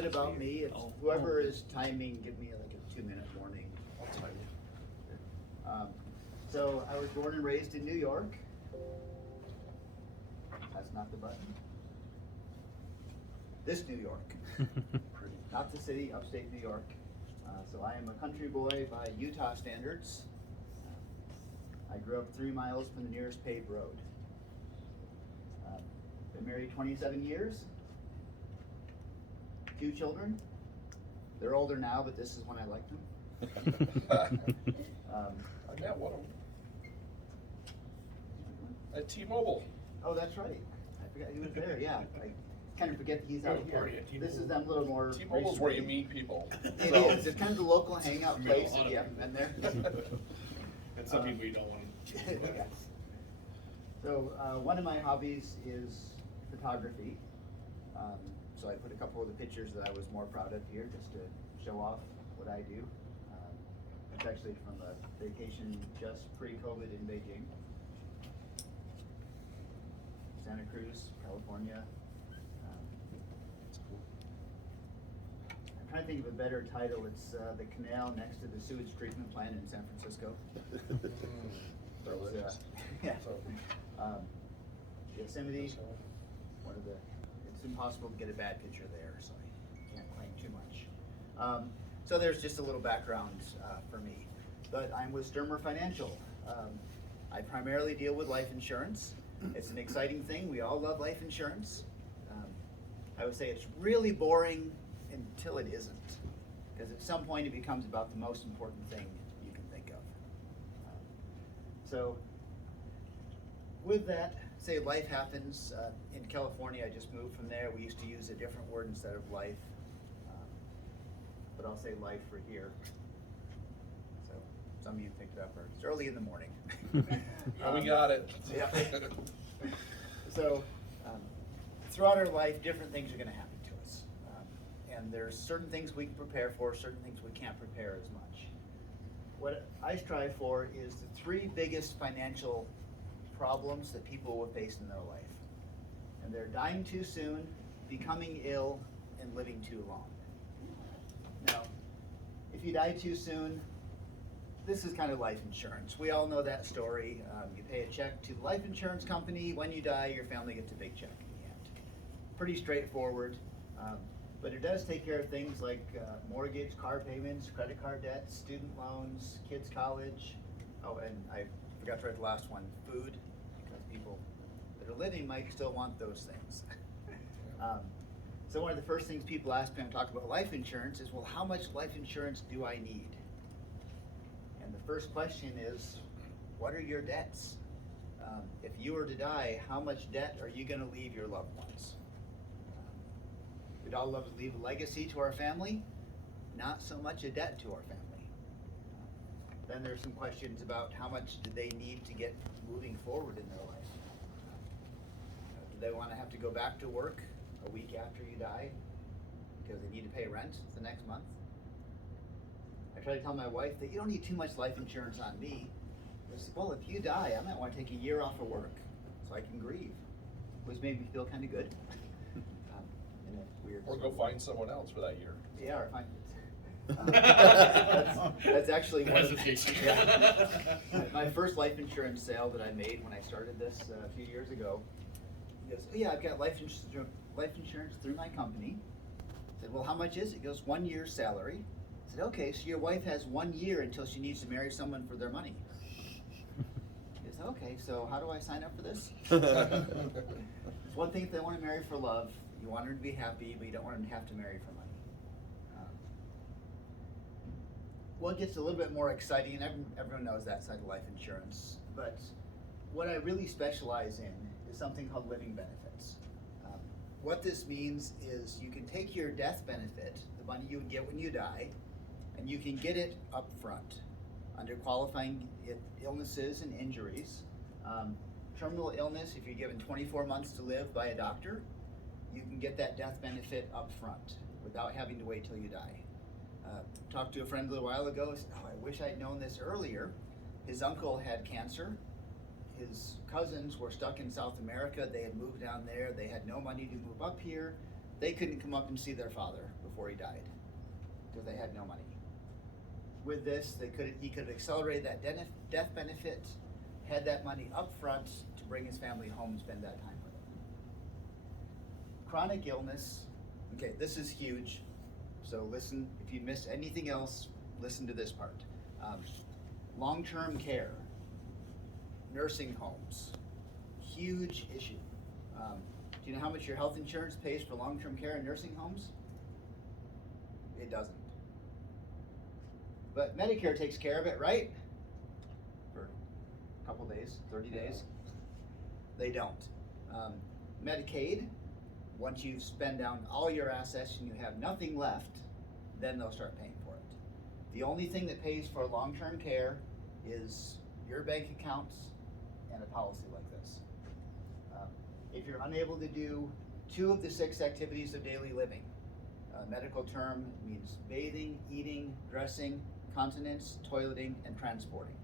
bit about me. It's whoever is timing, give me like a 2-minute warning. I'll time you. So I was born and raised in New York. That's not the button. This New York, not the city, upstate New York. So I am a country boy by Utah standards. I grew up 3 miles from the nearest paved road. Been married 27 years. 2 children. They're older now, but this is when I liked them. I got one of them. At T-Mobile. Oh, that's right. I forgot he was there. Yeah, I kind of forget that he's out Good here. party at T-Mobile. This is them a little more. T-Mobile's where you meet people. It is. It's kind of the local hangout place if you haven't been there. And some people you don't want to. Yeah. So one of my hobbies is photography. So I put a couple of the pictures that I was more proud of here just to show off what I do. It's actually from a vacation just pre-COVID in Beijing. Santa Cruz, California. That's cool. I'm trying to think of a better title. It's the canal next to the sewage treatment plant in San Francisco. Delicious. Yeah. So, Yosemite, one of the, it's impossible to get a bad picture there, so I can't claim too much. So there's just a little background for me. But I'm with Stermer Financial. I primarily deal with life insurance. It's an exciting thing. We all love life insurance. I would say it's really boring until it isn't. Because at some point it becomes about the most important thing you can think of. So with that, say life happens. In California, I just moved from there. We used to use a different word instead of life. But I'll say life for here. So some of you picked it up, or it's early in the morning. we got it. Yeah. So throughout our life, different things are going to happen to us. And there's certain things we can prepare for, certain things we can't prepare as much. What I strive for is the 3 biggest financial problems that people will face in their life. And they're dying too soon, becoming ill, and living too long. Now, if you die too soon, this is kind of life insurance. We all know that story. You pay a check to the life insurance company. When you die, your family gets a big check in the end. Pretty straightforward. But it does take care of things like mortgage, car payments, credit card debts, student loans, kids' college. Oh, and I forgot to write the last one, food, because people that are living might still want those things. So one of the first things people ask me when I talk about life insurance is, well, how much life insurance do I need? And the first question is, what are your debts? If you were to die, how much debt are you going to leave your loved ones? We'd all love to leave a legacy to our family, not so much a debt to our family. Then there's some questions about how much do they need to get moving forward in their life. Do they want to have to go back to work a week after you die because they need to pay rent the next month? I try to tell my wife that you don't need too much life insurance on me. I said, well, if you die, I might want to take a year off of work so I can grieve, which made me feel kind of good. In a weird Or go find someone else for that year. Yeah, or find that's actually one of, yeah. My first life insurance sale that I made when I started this a few years ago. He goes, oh, yeah, I've got life insurance through my company. I said, well, how much is it? He goes, 1 year's salary. I said, okay, so your wife has 1 year until she needs to marry someone for their money. He goes, okay, so how do I sign up for this? It's one thing if they want to marry for love. You want her to be happy, but you don't want them to have to marry for money. What gets a little bit more exciting, and everyone knows that side of life insurance, but what I really specialize in is something called living benefits. What this means is you can take your death benefit, the money you would get when you die, and you can get it up front under qualifying illnesses and injuries. Terminal illness, if you're given 24 months to live by a doctor, you can get that death benefit up front without having to wait till you die. Talked to a friend a little while ago, said, oh, I wish I'd known this earlier. His uncle had cancer. His cousins were stuck in South America. They had moved down there. They had no money to move up here. they couldn't come up and see their father before he died because they had no money. With this, he could have accelerated that death benefit, had that money up front to bring his family home and spend that time with him. Chronic illness, okay, this is huge. So listen, if you missed anything else, listen to this part. Long-term care, nursing homes, huge issue. Do you know how much your health insurance pays for long-term care in nursing homes? It doesn't. But Medicare takes care of it, right? For a couple days, 30 days. They don't. Medicaid, once you've spent down all your assets and you have nothing left, then they'll start paying for it. The only thing that pays for long-term care is your bank accounts and a policy like this. If you're unable to do 2 of the 6 activities of daily living, medical term means bathing, eating, dressing, continence, toileting, and transporting.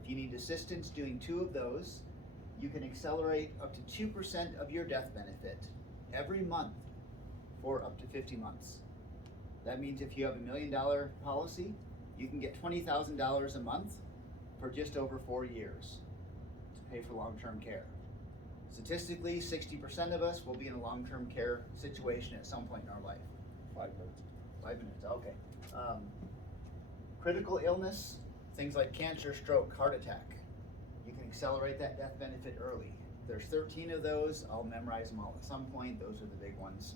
If you need assistance doing 2 of those, you can accelerate up to 2% of your death benefit every month for up to 50 months. That means if you have $1 million policy, you can get $20,000 a month for just over 4 years to pay for long-term care. Statistically, 60% of us will be in a long-term care situation at some point in our life. 5 minutes. 5 minutes, okay. Critical illness, things like cancer, stroke, heart attack. You can accelerate that death benefit early. There's 13 of those. I'll memorize them all at some point. Those are the big ones.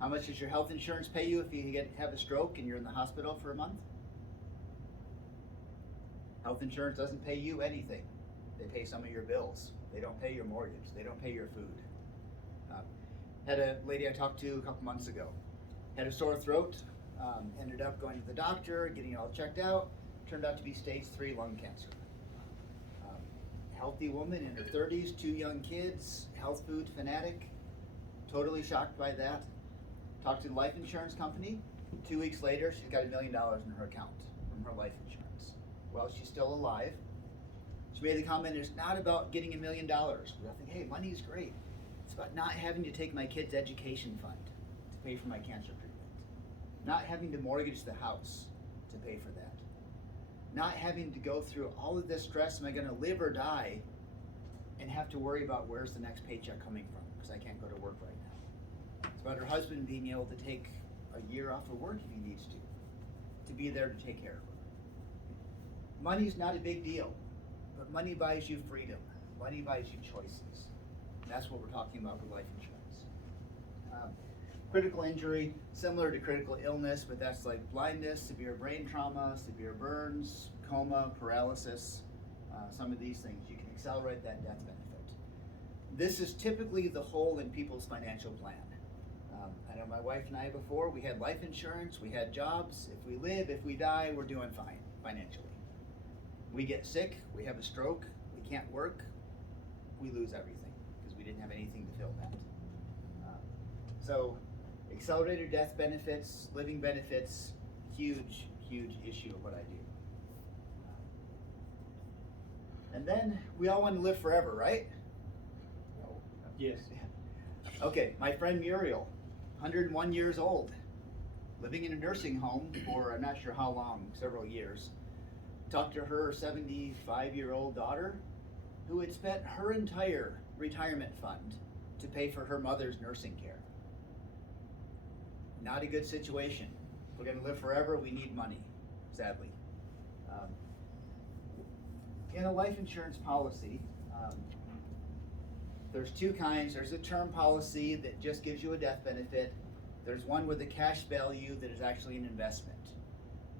How much does your health insurance pay you if you have a stroke and you're in the hospital for a month? Health insurance doesn't pay you anything. They pay some of your bills. They don't pay your mortgage. They don't pay your food. Had a lady I talked to a couple months ago. Had a sore throat. Ended up going to the doctor, getting it all checked out. Turned out to be stage 3 lung cancer. Healthy woman in her 30s, 2 young kids, health food fanatic. Totally shocked by that. Talked to the life insurance company. 2 weeks later, she's got $1 million in her account from her life insurance. Well, she's still alive. She made the comment, it's not about getting $1 million. But I think, hey, money is great. It's about not having to take my kid's education fund to pay for my cancer treatment. Not having to mortgage the house to pay for that. Not having to go through all of this stress, am I going to live or die, and have to worry about where's the next paycheck coming from because I can't go to work right now. It's about her husband being able to take a year off of work if he needs to be there to take care of her. Money's not a big deal, but money buys you freedom. Money buys you choices. And that's what we're talking about with life insurance. Critical injury, similar to critical illness, but that's like blindness, severe brain trauma, severe burns, coma, paralysis, some of these things. You can accelerate that death benefit. This is typically the hole in people's financial plan. I know my wife and I before, we had life insurance, we had jobs. If we live, if we die, we're doing fine financially. We get sick, we have a stroke, we can't work, we lose everything because we didn't have anything to fill that. So accelerated death benefits, living benefits, huge, huge issue of what I do. And then we all want to live forever, right? Yes. Okay, my friend Muriel, 101 years old, living in a nursing home for I'm not sure how long, several years. Talked to her 75-year-old daughter who had spent her entire retirement fund to pay for her mother's nursing care. Not a good situation. If we're going to live forever, we need money, sadly. In a life insurance policy, there's 2 kinds. There's a term policy that just gives you a death benefit. There's one with a cash value that is actually an investment.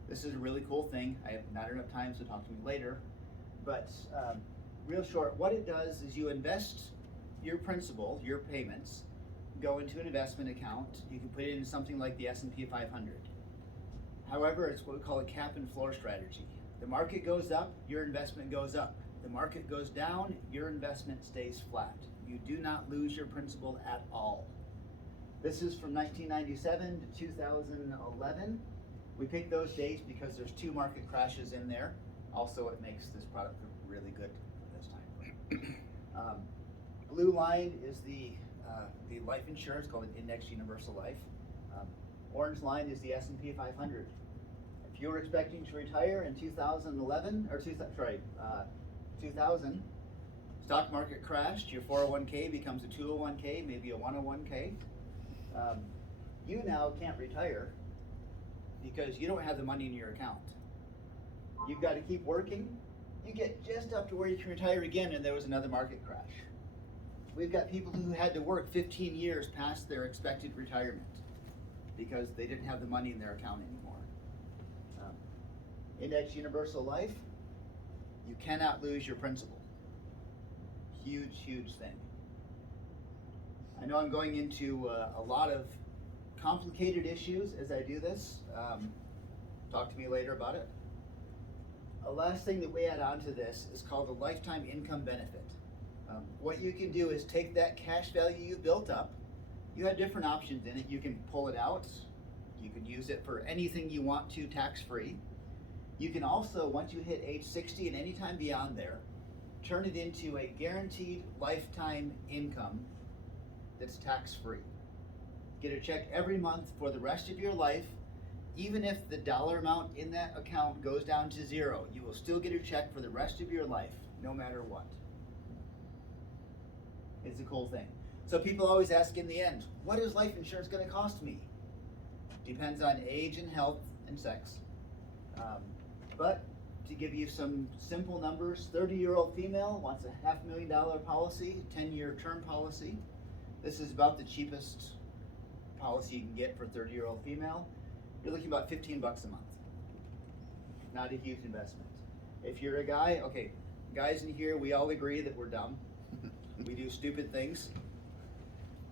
This is a really cool thing. I have not enough time, so talk to me later. But real short, what it does is you invest your principal, your payments, go into an investment account. You can put it in something like the S&P 500. However, it's what we call a cap and floor strategy. The market goes up, your investment goes up. The market goes down, your investment stays flat. You do not lose your principal at all. This is from 1997 to 2011. We picked those dates because there's 2 market crashes in there. Also, it makes this product really good this time. Blue line is the the life insurance called an Index Universal Life. Orange line is the S&P 500. If you were expecting to retire in 2011, or 2000, stock market crashed, your 401k becomes a 201k, maybe a 101k. You now can't retire because you don't have the money in your account. You've got to keep working. You get just up to where you can retire again, and there was another market crash. We've got people who had to work 15 years past their expected retirement because they didn't have the money in their account anymore. Index Universal Life, you cannot lose your principal. Huge, huge thing. I know I'm going into a lot of complicated issues as I do this. Talk to me later about it. A last thing that we add on to this is called a lifetime income benefit. What you can do is take that cash value you built up. You have different options in it. You can pull it out. You can use it for anything you want to tax-free. You can also, once you hit age 60 and any time beyond there, turn it into a guaranteed lifetime income that's tax-free. Get a check every month for the rest of your life. Even if the dollar amount in that account goes down to zero, you will still get a check for the rest of your life, no matter what. It's a cool thing. So people always ask in the end, what is life insurance going to cost me? Depends on age and health and sex. But to give you some simple numbers, 30-year-old female wants a $500,000 policy, 10-year term policy. This is about the cheapest policy you can get for a 30-year-old female. You're looking about $15 a month. Not a huge investment. If you're a guy, okay, guys in here, we all agree that we're dumb. We do stupid things,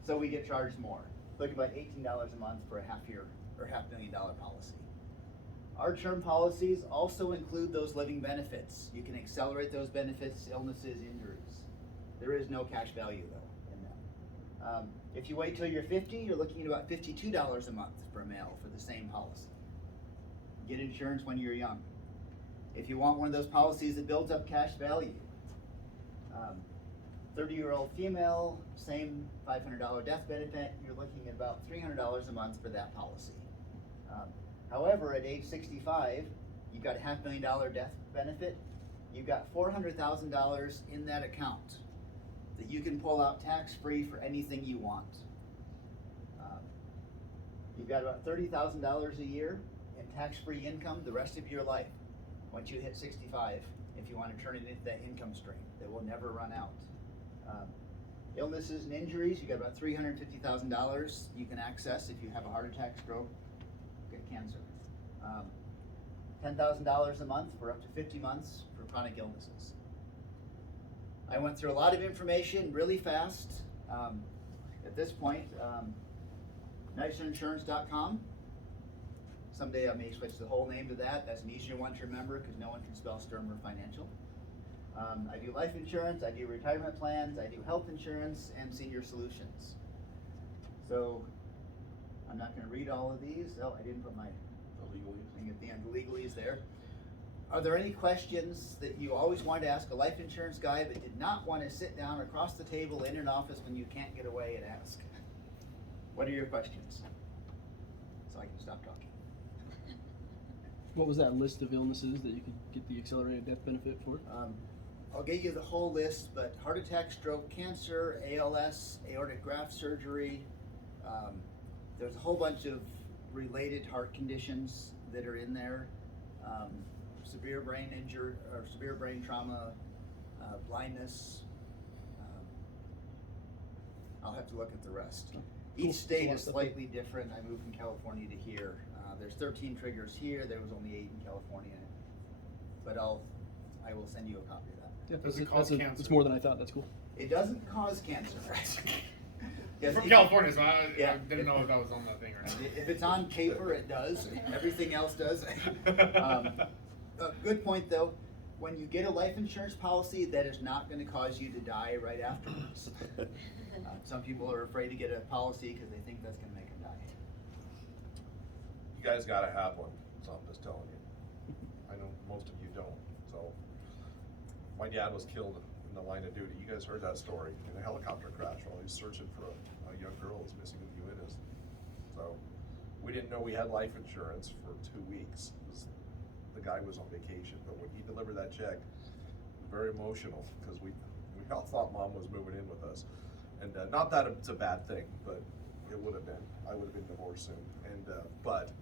so we get charged more. Looking about $18 a month for a $500,000 policy. Our term policies also include those living benefits. You can accelerate those benefits, illnesses, injuries. There is no cash value though in them. If you wait till you're 50, you're looking at about $52 a month for a male for the same policy. Get insurance when you're young. If you want one of those policies that builds up cash value, 30-year-old female, same $500 death benefit, you're looking at about $300 a month for that policy. However, at age 65, you've got a $500,000 death benefit. You've got $400,000 in that account that you can pull out tax-free for anything you want. You've got about $30,000 a year in tax-free income the rest of your life once you hit 65, if you want to turn it into that income stream that will never run out. Illnesses and injuries, you got about $350,000 you can access if you have a heart attack, stroke, get cancer. $10,000 a month for up to 50 months for chronic illnesses. I went through a lot of information really fast. At this point, nicerinsurance.com. Someday I may switch the whole name to that. That's an easier one to remember because no one can spell Stermer Financial. I do life insurance, I do retirement plans, I do health insurance, and senior solutions. So I'm not going to read all of these. Oh, I didn't put my thing at the end, the legalese there. Are there any questions that you always wanted to ask a life insurance guy but did not want to sit down across the table in an office when you can't get away and ask? What are your questions? So I can stop talking. What was that list of illnesses that you could get the accelerated death benefit for? I'll get you the whole list, but heart attack, stroke, cancer, ALS, aortic graft surgery. There's a whole bunch of related heart conditions that are in there. Severe brain injury or severe brain trauma, blindness. I'll have to look at the rest. Each state is slightly different. I moved from California to here. There's 13 triggers here. There was only 8 in California. But I will send you a copy of that. Yeah, Does it cause cancer? It's more than I thought. That's cool. It doesn't cause cancer. Yes, From if- California, so I Yeah. didn't know if that was on that thing or not. If it's on paper, it does. Everything else does. Good point, though. When you get a life insurance policy, that is not going to cause you to die right afterwards. Some people are afraid to get a policy because they think that's going to make them die. You guys gotta have one, so I'm just telling you. I know most of you don't, so. My dad was killed in in the line of duty. You guys heard that story in a helicopter crash while he's searching for a young girl who's missing in the Uintas. So we didn't know we had life insurance for 2 weeks. The guy was on vacation, but when he delivered that check, it was very emotional because we all thought Mom was moving in with us. And not that it's a bad thing, but it would have been. I would have been divorced soon. And but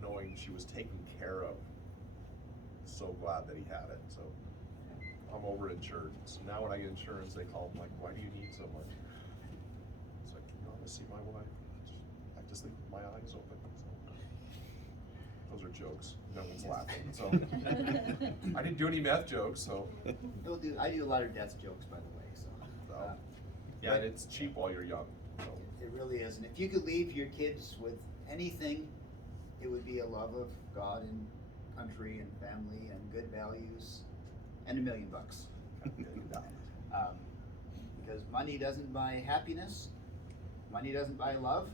knowing she was taken care of, so glad that he had it. So I'm over insured. So now when I get insurance, they call them like, "Why do you need so much?" It's like, "You want to see my wife? I just leave my eyes open." So, those are jokes. No one's laughing. So I didn't do any meth jokes. So I do a lot of death jokes, by the way. So yeah, and it's cheap while you're young. So. it really is. And if you could leave your kids with anything, it would be a love of God and country and family and good values and $1 million. Because money doesn't buy happiness, money doesn't buy love.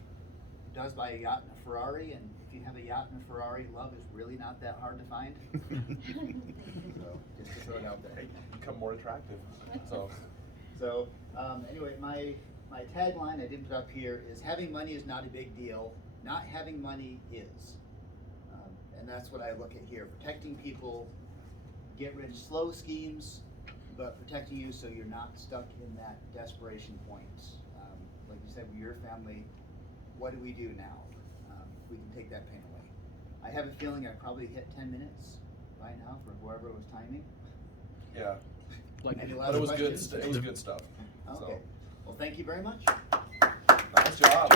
It does buy a yacht and a Ferrari, and if you have a yacht and a Ferrari, love is really not that hard to find. So just to throw it out there. Hey, become more attractive. So anyway, my tagline I didn't put up here is having money is not a big deal. Not having money is. And that's what I look at here. Protecting people, get rich slow schemes, but protecting you so you're not stuck in that desperation point. Like you said, with your family, what do we do now? We can take that pain away. I have a feeling I probably hit 10 minutes right now for whoever was timing. Yeah. Like, Any But last it was good. questions? It was good stuff. Okay. So, Well, thank you very much. nice job.